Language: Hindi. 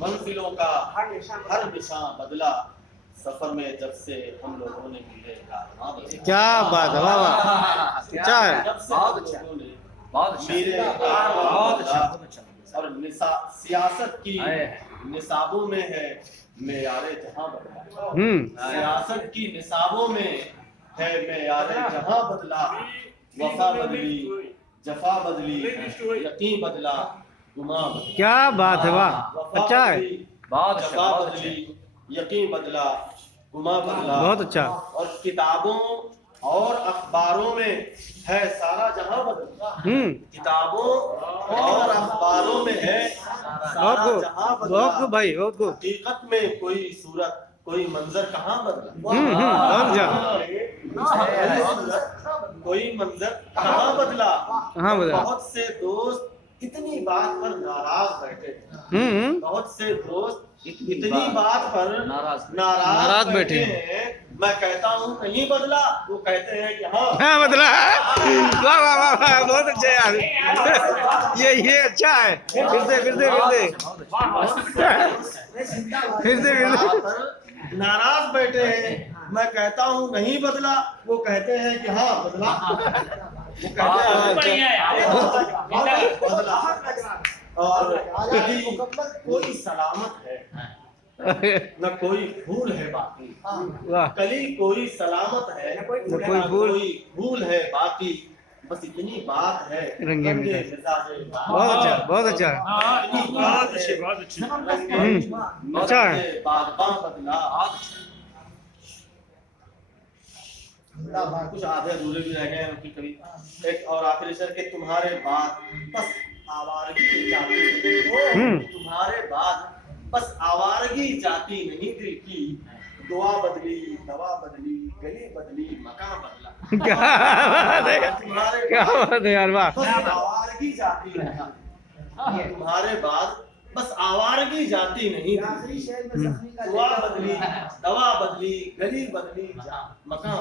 मंजिलों का हर निशान बदला, सफर में जब से हम लोगों ने मिले कारवां बदला। क्या बात है, वाह वाह, अच्छा है। जब से हम लोगों ने मिले कारवां बदला, और सियासत की निसाबों में है मेयारे जहां बदला। सियासत की निसाबों में है मेयारे जहां बदला, वफा बदली, जफा बदली, यकीन बदला, गुमा बदला। क्या बात है, वाह, अच्छा है, जफा बदली, यकीन बदला, गुमा बदला। बहुत अच्छा। और किताबों और अखबारों में है सारा जहां बदला। किताबों और अखबारों में है सारा जहां बदला। बहुत खूब भाई, बहुत खूब। हकीकत में कोई सूरत कोई मंजर कहाँ बदला। बहुत अच्छा। कोई मंजर कहाँ बदला। कहाँ बदला। बहुत से दोस्त इतनी बात पर नाराज बैठे। बहुत से दोस्त इतनी बात पर नाराज बैठे हैं। मैं कहता हूँ नहीं बदला, वो कहते हैं कि हाँ बदला। वाह वाह वाह वाह, बहुत अच्छा यार, ये अच्छा है। फिर से नाराज बैठे हैं। मैं कहता हूँ नहीं बदला, वो कहते हैं कि हाँ बदला। वो कहते हैं बदला। और कोई सलामत है न कोई भूल है बाकी। कली कोई सलामत है न कोई भूल है बाकी। बस इतनी बात है रंगे मिजाज। बहुत अच्छा, बहुत अच्छा, अच्छा है। बदला। कुछ आधे अधूरे भी रह गए हैं कभी। एक और आखिरी शेर के तुम्हारे बाद बस आवारगी जाती नहीं। तुम्हारे बाद बस आवारगी जाती नहीं दिल की। दुआ बदली, दवा बदली, गली बदली, मकान बदला। क्या बात है, क्या बात है यार, वाह। बस आवारगी जाती नहीं। तुम्हारे बाद बस आवारगी जाती नहीं। दुआ बदली, दवा बदली, गली बदली, मकान बदला।